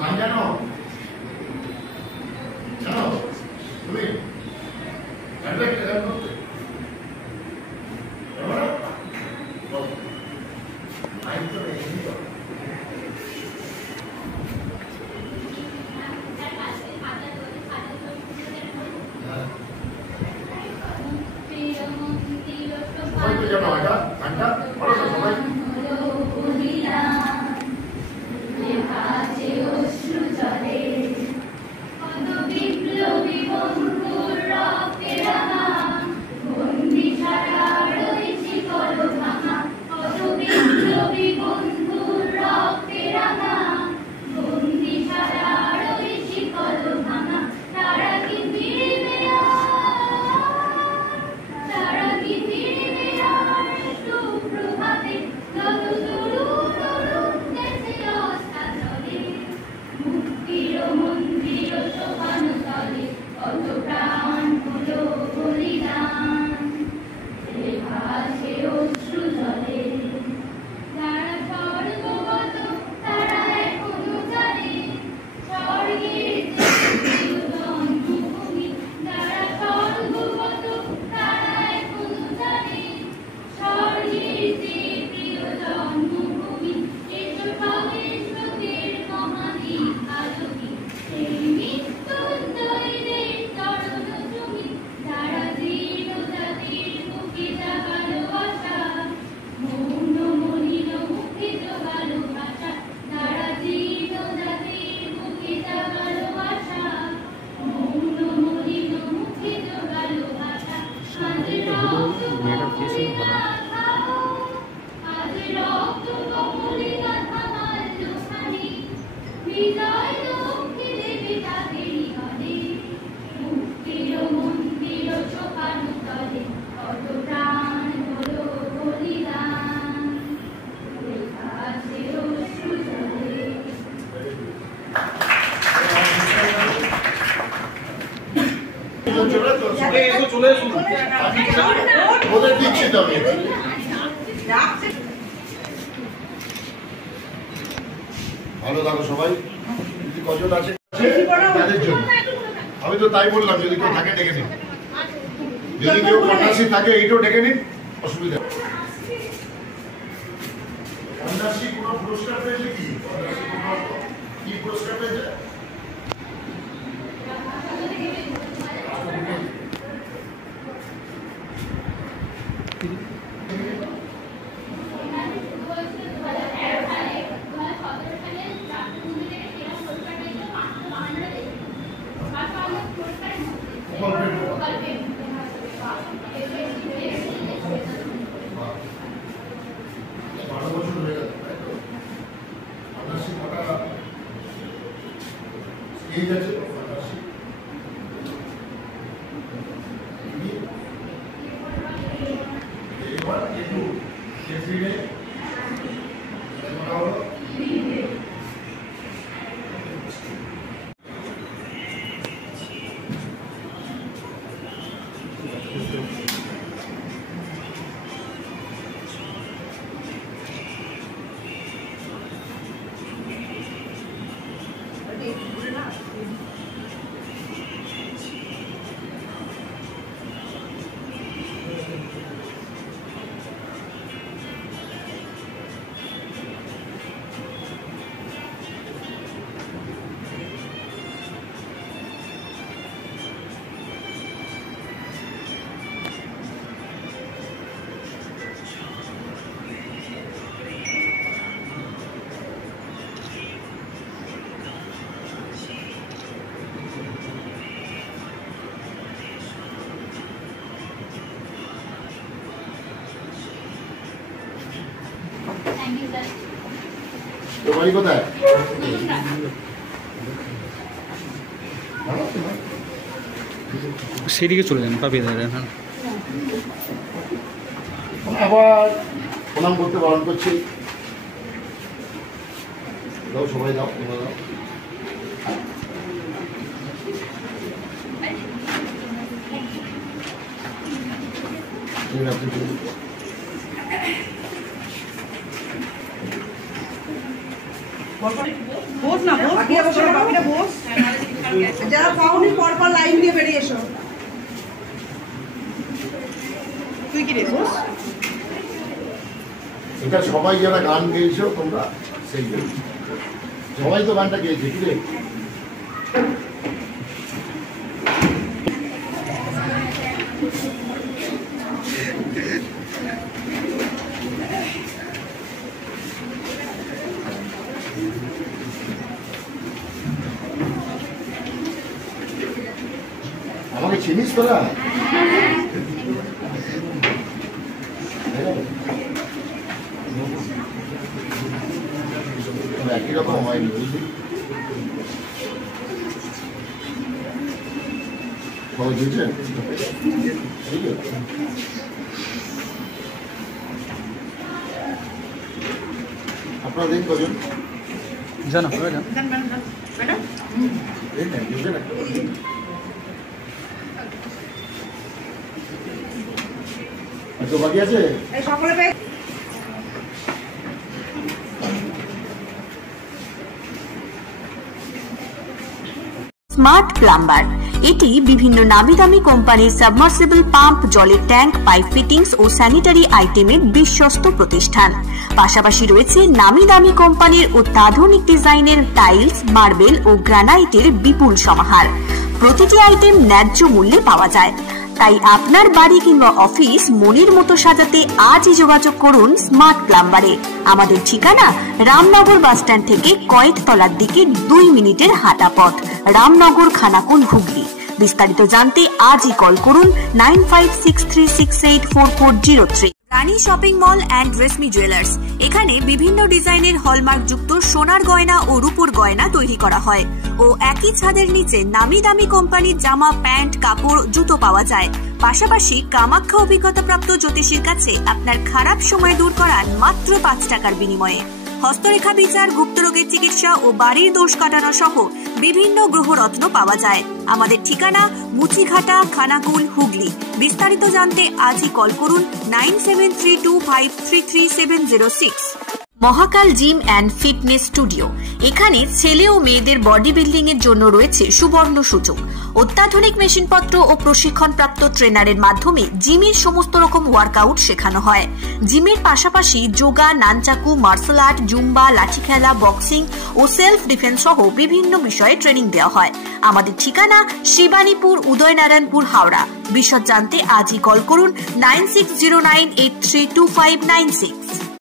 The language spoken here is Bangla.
গান জানো? জানো তুমি? জানবে একটা গান করতে? ভালো থাকো সবাই। যদি কজন আছে তাদের জন্য আমি তো তাই বললাম, যদি কেউ থাকে ডেকে নিন, যদি কেউ কন্যাশ্রী থাকে এইটাও ডেকে নিন, অসুবিধা। কন্যাশ্রী কোনো পুরস্কার পেয়েছে কি? কি পুরস্কার পেয়েছে? বাড়ি কোথায়? সেদিকে চলে যান, পাবি দাঁড়ান। আবার প্রণাম করতে বারণ করছি। দাও সবাই দাও, তোমরা দাও। বস না, বস বাকিটা বসো, বাকিটা বস। যারা পাওনি পরপর লাইন দিয়ে বেরিয়ে এসো। তুই কি রে বস? এটা সবাই যারা গান গেয়েছো তোমরা সেই সবাই তো গানটা গেয়েছে কি রে? আমাকে চিনিস তোরা? একই রকম হয়নি বুঝলি? সবাই বুঝছেন? আপনারা দিন কজন? জানো তো বাকি আছে সকলে স্মার্ট প্লাম্বার এটি বিভিন্ন নামি দামি কোম্পানির সাবমার্সিবল পাম্প, জলের ট্যাঙ্ক, পাইপ ফিটিংস ও স্যানিটারি আইটেমের বিশ্বস্ত প্রতিষ্ঠান। পাশাপাশি রয়েছে নামি দামি কোম্পানির অত্যাধুনিক ডিজাইনের টাইলস, মার্বেল ও গ্রানাইটের বিপুল সমাহার। প্রতিটি আইটেম ন্যায্য মূল্যে পাওয়া যায়। তাই আপনার বাড়ি কিংবা অফিস মনের মতো সাজাতে আজই যোগাযোগ করুন স্মার্ট প্লাম্বারে। আমাদের ঠিকানা রামনগর বাসস্ট্যান্ড থেকে কয়েকতলার দিকে 2 মিনিটের হাঁটা পথ, রামনগর, খানাকুল, হুগলি। বিস্তারিত জানতে আজই কল করুন 9563684403। Rani shopping mall and Reshmi jewellers, এখানে বিভিন্ন ডিজাইনের হলমার্ক যুক্ত সোনার গয়না ও রূপোর গয়না তৈরি করা হয় ও একই ছাদের নিচে নামি দামি কোম্পানির জামা, প্যান্ট, কাপড়, জুতো পাওয়া যায়। পাশাপাশি কামাখ্যা অভিজ্ঞতাপ্রাপ্ত জ্যোতিষীর কাছে আপনার খারাপ সময় দূর করান মাত্র 5 টাকার বিনিময়ে। হস্তরেখা বিচার, গুপ্তরোগের চিকিৎসা ও বাড়ির দোষ কাটানো সহ বিভিন্ন গ্রহরত্ন পাওয়া যায়। আমাদের ঠিকানা মুচিঘাটা, খানাকুল, হুগলি। বিস্তারিত জানতে আজই কল করুন 9732533706। মহাকাল জিম অ্যান্ড ফিটনেস স্টুডিও, এখানে ছেলে ও মেয়েদের বডি বিল্ডিং এর জন্য রয়েছে সুবর্ণ সুযোগ। অত্যাধুনিক মেশিনপত্র ও প্রশিক্ষণপ্রাপ্ত ট্রেনারের মাধ্যমে জিমের সমস্ত রকম ওয়ার্কআউট শেখানো হয়। জিমের পাশাপাশি yoga, nunchaku, martial art, Zumba, লাঠি খেলা, বক্সিং ও সেলফ ডিফেন্স সহ বিভিন্ন বিষয়ে ট্রেনিং দেওয়া হয়। আমাদের ঠিকানা শিবানীপুর, উদয়নারায়ণপুর, হাওড়া। বিশদ জানতে আজই কল করুন 9609832596।